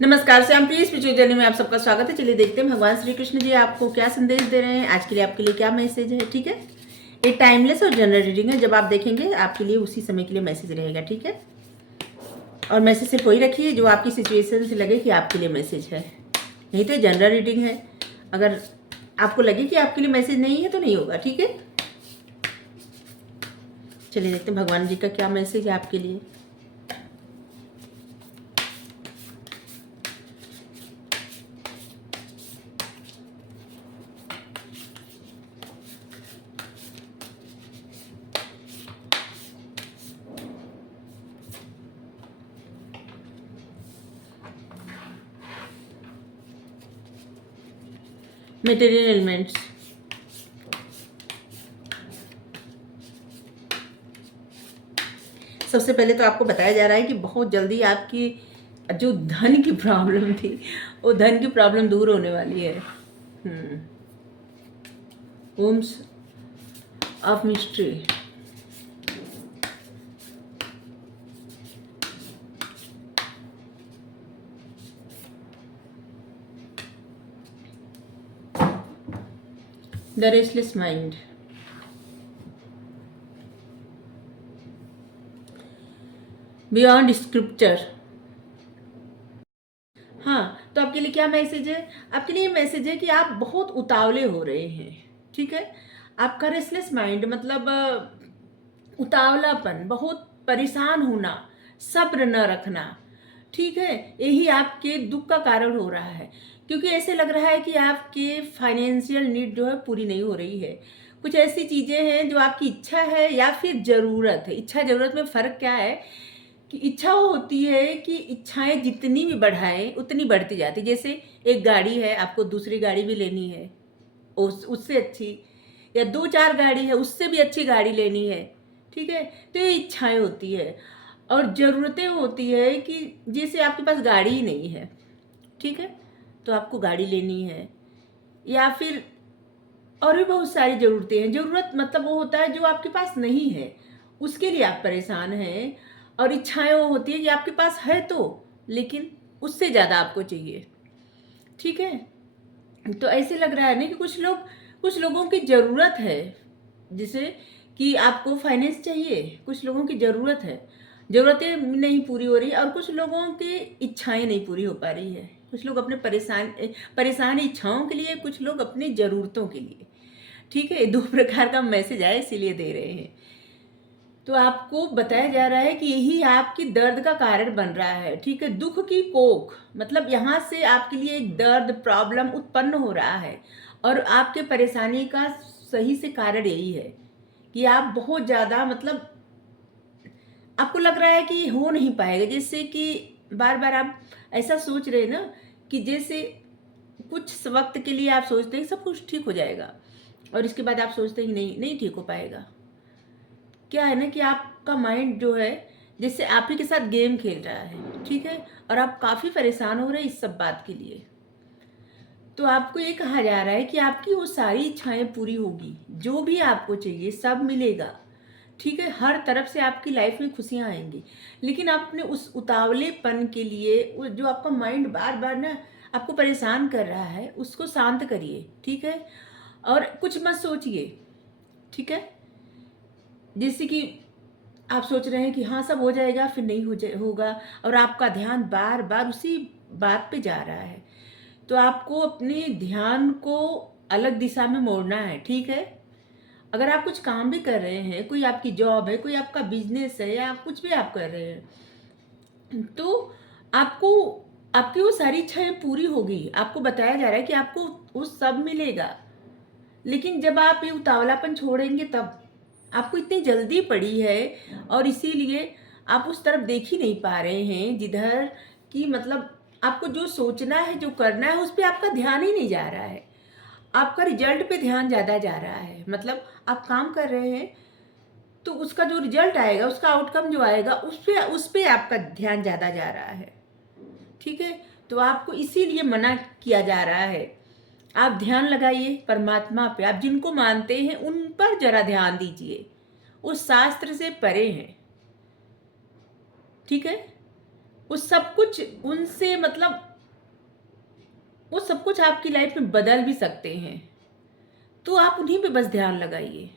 नमस्कार, श्यामप्रिय spiritual journey में आप सबका स्वागत है। चलिए देखते हैं भगवान श्री कृष्ण जी आपको क्या संदेश दे रहे हैं आज के लिए, आपके लिए क्या मैसेज है। ठीक है, ये टाइमलेस और जनरल रीडिंग है। जब आप देखेंगे आपके लिए उसी समय के लिए मैसेज रहेगा। ठीक है, और मैसेज सिर्फ वही रखिए जो आपकी सिचुएशन से लगे कि आपके लिए मैसेज है, नहीं तो जनरल रीडिंग है। अगर आपको लगे कि आपके लिए मैसेज नहीं है तो नहीं होगा। ठीक है, चलिए देखते हैं भगवान जी का क्या मैसेज है आपके लिए। मटेरियल एलिमेंट्स, सबसे पहले तो आपको बताया जा रहा है कि बहुत जल्दी आपकी जो धन की प्रॉब्लम थी वो धन की प्रॉब्लम दूर होने वाली है। Holmes of mystery, the restless mind, beyond scripture. हाँ, तो आपके लिए क्या मैसेज है? आपके लिए मैसेज है कि आप बहुत उतावले हो रहे हैं। ठीक है, आपका रेस्टलेस माइंड मतलब उतावलापन, बहुत परेशान होना, सब्र न रखना। ठीक है, यही आपके दुख का कारण हो रहा है, क्योंकि ऐसे लग रहा है कि आपके फाइनेंशियल नीड जो है पूरी नहीं हो रही है। कुछ ऐसी चीज़ें हैं जो आपकी इच्छा है या फिर ज़रूरत है। इच्छा ज़रूरत में फ़र्क क्या है कि इच्छा वो होती है कि इच्छाएं जितनी भी बढ़ाएं उतनी बढ़ती जाती। जैसे एक गाड़ी है, आपको दूसरी गाड़ी भी लेनी है उससे अच्छी, या दो चार गाड़ी है उससे भी अच्छी गाड़ी लेनी है। ठीक है, तो ये इच्छाएं होती है। और ज़रूरतें होती है कि जैसे आपके पास गाड़ी ही नहीं है, ठीक है, तो आपको गाड़ी लेनी है। या फिर और भी बहुत सारी ज़रूरतें हैं। ज़रूरत मतलब वो होता है जो आपके पास नहीं है, उसके लिए आप परेशान हैं। और इच्छाएं वो होती है कि आपके पास है तो, लेकिन उससे ज़्यादा आपको चाहिए। ठीक है, तो ऐसे लग रहा है ना कि कुछ लोगों की ज़रूरत है, जैसे कि आपको फाइनेंस चाहिए, कुछ लोगों की ज़रूरत है, ज़रूरतें नहीं पूरी हो रही, और कुछ लोगों की इच्छाएं नहीं पूरी हो पा रही है। कुछ लोग अपने परेशान इच्छाओं के लिए, कुछ लोग अपनी ज़रूरतों के लिए। ठीक है, दो प्रकार का मैसेज आया, इसीलिए दे रहे हैं। तो आपको बताया जा रहा है कि यही आपकी दर्द का कारण बन रहा है। ठीक है, दुख की कोख मतलब यहाँ से आपके लिए एक दर्द प्रॉब्लम उत्पन्न हो रहा है, और आपके परेशानी का सही से कारण यही है कि आप बहुत ज़्यादा मतलब आपको लग रहा है कि हो नहीं पाएगा। जैसे कि बार बार आप ऐसा सोच रहे हैं ना कि जैसे कुछ वक्त के लिए आप सोचते हैं सब कुछ ठीक हो जाएगा, और इसके बाद आप सोचते हैं कि नहीं नहीं ठीक हो पाएगा। क्या है ना कि आपका माइंड जो है जैसे आप ही के साथ गेम खेल रहा है। ठीक है, और आप काफ़ी परेशान हो रहे हैं इस सब बात के लिए। तो आपको ये कहा जा रहा है कि आपकी वो सारी इच्छाएं पूरी होगी, जो भी आपको चाहिए सब मिलेगा। ठीक है, हर तरफ से आपकी लाइफ में खुशियां आएंगी। लेकिन आप अपने उस उतावलेपन के लिए जो आपका माइंड बार बार ना आपको परेशान कर रहा है, उसको शांत करिए। ठीक है, और कुछ मत सोचिए। ठीक है, जैसे कि आप सोच रहे हैं कि हाँ सब हो जाएगा, फिर नहीं होगा, और आपका ध्यान बार बार उसी बात पे जा रहा है। तो आपको अपने ध्यान को अलग दिशा में मोड़ना है। ठीक है, अगर आप कुछ काम भी कर रहे हैं, कोई आपकी जॉब है, कोई आपका बिजनेस है, या कुछ भी आप कर रहे हैं, तो आपको आपकी वो सारी इच्छाएं पूरी होगी। आपको बताया जा रहा है कि आपको वो सब मिलेगा। लेकिन जब आप ये उतावलापन छोड़ेंगे तब आपको इतनी जल्दी पड़ी है, और इसीलिए आप उस तरफ देख ही नहीं पा रहे हैं जिधर कि मतलब आपको जो सोचना है, जो करना है, उस पर आपका ध्यान ही नहीं जा रहा है। आपका रिजल्ट पे ध्यान ज़्यादा जा रहा है। मतलब आप काम कर रहे हैं तो उसका जो रिजल्ट आएगा, उसका आउटकम जो आएगा, उस पे आपका ध्यान ज़्यादा जा रहा है। ठीक है, तो आपको इसीलिए मना किया जा रहा है। आप ध्यान लगाइए परमात्मा पे, आप जिनको मानते हैं उन पर जरा ध्यान दीजिए। वो शास्त्र से परे हैं। ठीक है, वो सब कुछ उनसे मतलब वो सब कुछ आपकी लाइफ में बदल भी सकते हैं। तो आप उन्हीं पे बस ध्यान लगाइए,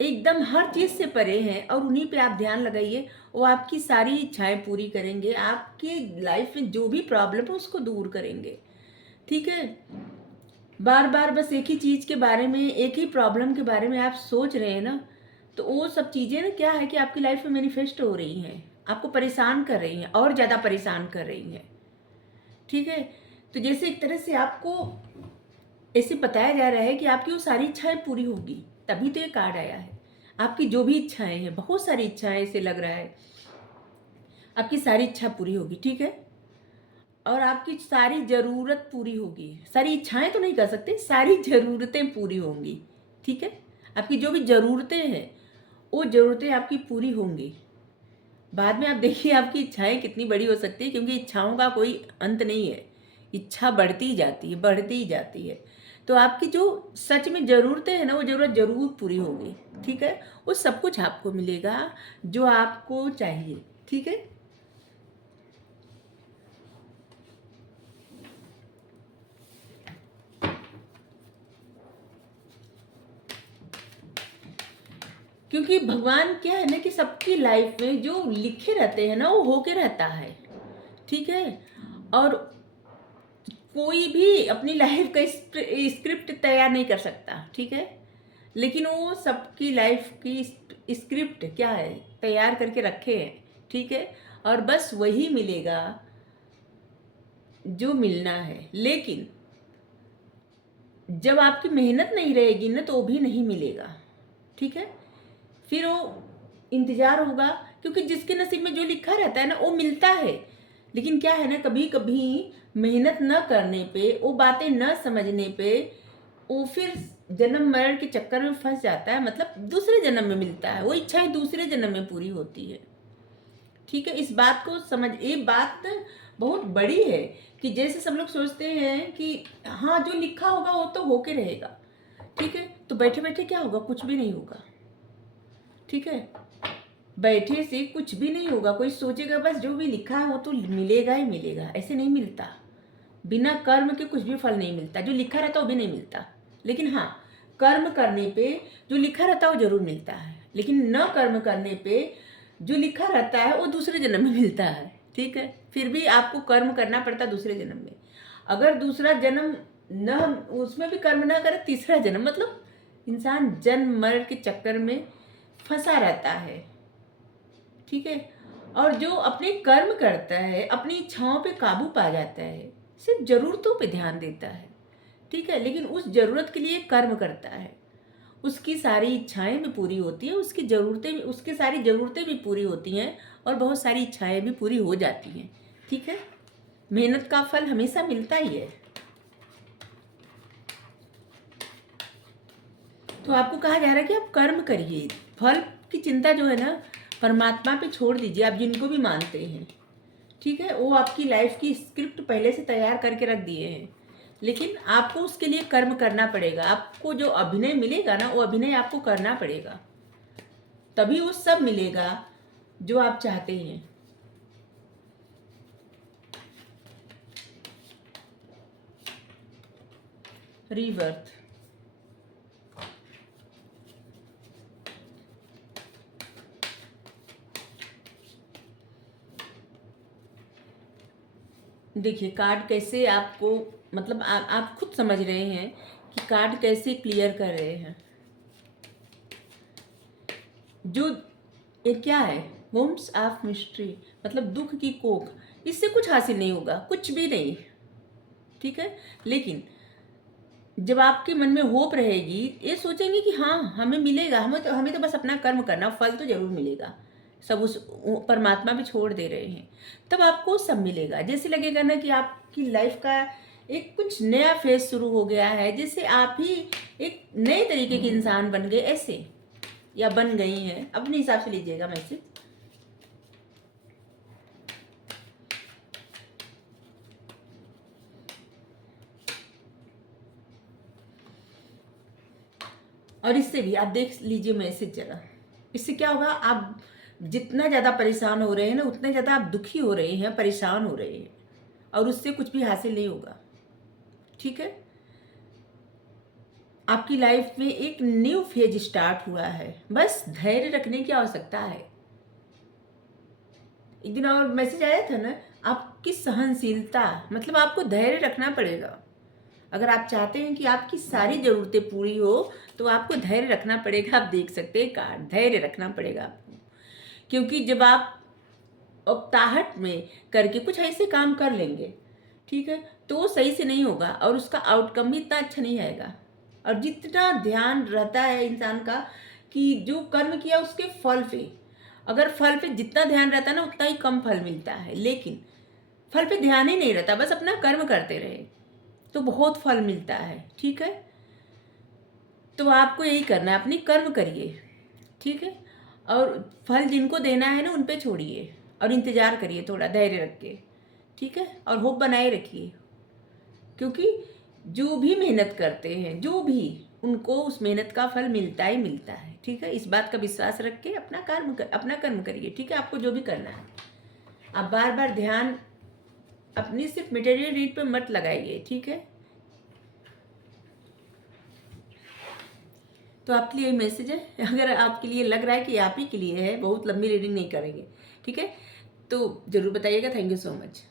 एकदम हर चीज से परे हैं और उन्हीं पे आप ध्यान लगाइए। वो आपकी सारी इच्छाएं पूरी करेंगे, आपकी लाइफ में जो भी प्रॉब्लम है उसको दूर करेंगे। ठीक है, बार बार बस एक ही चीज के बारे में, एक ही प्रॉब्लम के बारे में आप सोच रहे हैं ना, तो वो सब चीजें ना क्या है कि आपकी लाइफ में मैनिफेस्ट हो रही हैं, आपको परेशान कर रही हैं और ज्यादा परेशान कर रही हैं। ठीक है, तो जैसे एक तरह से आपको ऐसे बताया जा रहा है कि आपकी वो सारी इच्छाएं पूरी होगी, तभी तो ये कार्ड आया है। आपकी जो भी इच्छाएं हैं, बहुत सारी इच्छाएं, ऐसे लग रहा है आपकी सारी इच्छा पूरी होगी। ठीक है, और आपकी सारी जरूरत पूरी होगी। सारी इच्छाएं तो नहीं कर सकते, सारी जरूरतें पूरी होंगी। ठीक है, आपकी जो भी जरूरतें हैं वो जरूरतें आपकी पूरी होंगी। बाद में आप देखिए आपकी इच्छाएं कितनी बड़ी हो सकती है, क्योंकि इच्छाओं का कोई अंत नहीं है। इच्छा बढ़ती ही जाती है, बढ़ती ही जाती है। तो आपकी जो सच में ज़रूरतें हैं ना, वो ज़रूरत ज़रूर पूरी होगी। ठीक है, वो सब कुछ आपको मिलेगा जो आपको चाहिए। ठीक है, क्योंकि भगवान क्या है ना कि सबकी लाइफ में जो लिखे रहते हैं ना वो होके रहता है। ठीक है, और कोई भी अपनी लाइफ का स्क्रिप्ट तैयार नहीं कर सकता। ठीक है, लेकिन वो सबकी लाइफ की स्क्रिप्ट क्या है, तैयार करके रखे हैं। ठीक है, और बस वही मिलेगा जो मिलना है। लेकिन जब आपकी मेहनत नहीं रहेगी ना, तो वो भी नहीं मिलेगा। ठीक है, फिर वो इंतजार होगा, क्योंकि जिसके नसीब में जो लिखा रहता है ना वो मिलता है। लेकिन क्या है ना, कभी कभी मेहनत न करने पे, वो बातें न समझने पे, वो फिर जन्म मरण के चक्कर में फंस जाता है। मतलब दूसरे जन्म में मिलता है, वो इच्छाएं दूसरे जन्म में पूरी होती है। ठीक है, इस बात को समझ, ये बात बहुत बड़ी है कि जैसे सब लोग सोचते हैं कि हाँ जो लिखा होगा वो तो होके रहेगा। ठीक है, तो बैठे बैठे क्या होगा, कुछ भी नहीं होगा। ठीक है, बैठे से कुछ भी नहीं होगा। कोई सोचेगा बस जो भी लिखा है वो तो मिलेगा ही मिलेगा, ऐसे नहीं मिलता। बिना कर्म के कुछ भी फल नहीं मिलता। जो लिखा रहता है वो भी नहीं मिलता, लेकिन हाँ कर्म करने पे जो लिखा रहता है वो जरूर मिलता है। लेकिन न कर्म करने पे जो लिखा रहता है वो दूसरे जन्म में मिलता है। ठीक है, फिर भी आपको कर्म करना पड़ता है दूसरे जन्म में। अगर दूसरा जन्म न, उसमें भी कर्म ना करे, तीसरा जन्म, मतलब इंसान जन्म मरण के चक्कर में फंसा रहता है। ठीक है, और जो अपने कर्म करता है, अपनी इच्छाओं पे काबू पा जाता है, सिर्फ जरूरतों पे ध्यान देता है। ठीक है, लेकिन उस जरूरत के लिए कर्म करता है, उसकी सारी इच्छाएं भी पूरी होती हैं, उसकी ज़रूरतें भी, उसकी सारी ज़रूरतें भी पूरी होती हैं और बहुत सारी इच्छाएं भी पूरी हो जाती हैं। ठीक है, मेहनत का फल हमेशा मिलता ही है। तो आपको कहा जा रहा है कि आप कर्म करिए, फल की चिंता जो है ना परमात्मा पे छोड़ दीजिए, आप जिनको भी मानते हैं। ठीक है, वो आपकी लाइफ की स्क्रिप्ट पहले से तैयार करके रख दिए हैं, लेकिन आपको उसके लिए कर्म करना पड़ेगा। आपको जो अभिनय मिलेगा ना, वो अभिनय आपको करना पड़ेगा, तभी वो सब मिलेगा जो आप चाहते हैं। रीबर्थ, देखिए कार्ड कैसे आपको, मतलब आप खुद समझ रहे हैं कि कार्ड कैसे क्लियर कर रहे हैं। जो ये क्या है, वुम्स ऑफ मिस्ट्री, मतलब दुख की कोख, इससे कुछ हासिल नहीं होगा, कुछ भी नहीं। ठीक है, लेकिन जब आपके मन में होप रहेगी, ये सोचेंगे कि हाँ हमें मिलेगा, हमें तो बस अपना कर्म करना, फल तो जरूर मिलेगा, सब उस परमात्मा भी छोड़ दे रहे हैं, तब आपको सब मिलेगा। जैसे लगेगा ना कि आपकी लाइफ का एक कुछ नया फेज शुरू हो गया है, जैसे आप ही एक नए तरीके के इंसान बन गए ऐसे, या बन गई हैं, अपने हिसाब से लीजिएगा मैसेज। और इससे भी आप देख लीजिए मैसेज जरा, इससे क्या होगा, आप जितना ज़्यादा परेशान हो रहे हैं ना, उतने ज़्यादा आप दुखी हो रहे हैं, परेशान हो रहे हैं, और उससे कुछ भी हासिल नहीं होगा। ठीक है, आपकी लाइफ में एक न्यू फेज स्टार्ट हुआ है, बस धैर्य रखने की आवश्यकता है। एक दिन और मैसेज आया था ना, आपकी सहनशीलता, मतलब आपको धैर्य रखना पड़ेगा। अगर आप चाहते हैं कि आपकी सारी ज़रूरतें पूरी हो, तो आपको धैर्य रखना पड़ेगा। आप देख सकते हैं कार्ड, धैर्य रखना पड़ेगा आपको, क्योंकि जब आप उकताहट में करके कुछ ऐसे काम कर लेंगे, ठीक है, तो वो सही से नहीं होगा और उसका आउटकम भी इतना अच्छा नहीं आएगा। और जितना ध्यान रहता है इंसान का कि जो कर्म किया उसके फल पे, अगर फल पे जितना ध्यान रहता है ना, उतना ही कम फल मिलता है। लेकिन फल पे ध्यान ही नहीं रहता, बस अपना कर्म करते रहे, तो बहुत फल मिलता है। ठीक है, तो आपको यही करना है, अपनी कर्म करिए। ठीक है, और फल जिनको देना है ना, उन पे छोड़िए और इंतज़ार करिए, थोड़ा धैर्य रख के। ठीक है, और होप बनाए रखिए, क्योंकि जो भी मेहनत करते हैं, जो भी, उनको उस मेहनत का फल मिलता ही मिलता है। ठीक है, इस बात का विश्वास रख के अपना कर्म करिए। ठीक है, आपको जो भी करना है, आप बार बार ध्यान अपनी सिर्फ मटेरियल नीड पे मत लगाइए। ठीक है, तो आपके लिए मैसेज है। अगर आपके लिए लग रहा है कि आप ही के लिए है, बहुत लंबी रीडिंग नहीं करेंगे, ठीक है, तो ज़रूर बताइएगा। Thank you so much.